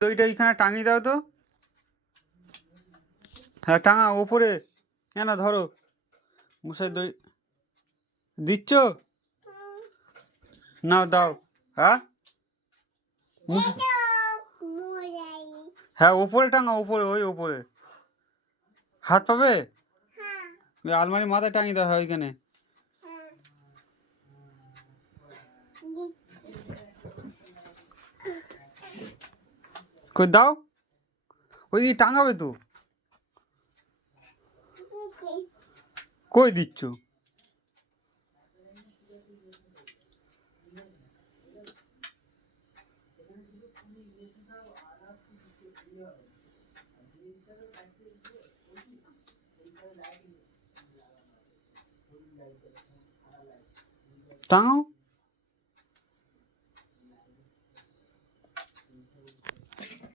দইটা এইখানে টাঙিয়ে দাও তো। হ্যাঁ টাঙা ওপরে। হ্যাঁ না ধরো মশাই দই দিচ্ছ নাও দাও। হ্যাঁ হ্যাঁ ওপরে টাঙা ওপরে ওই ওপরে হাত পাবে ওই আলমারি মাথায় টাঙিয়ে দেওয়া হয় ওইখানে। কই দাও ওই দিকে টাঙাবে তো। কই দিচ্ছ টাঙাও।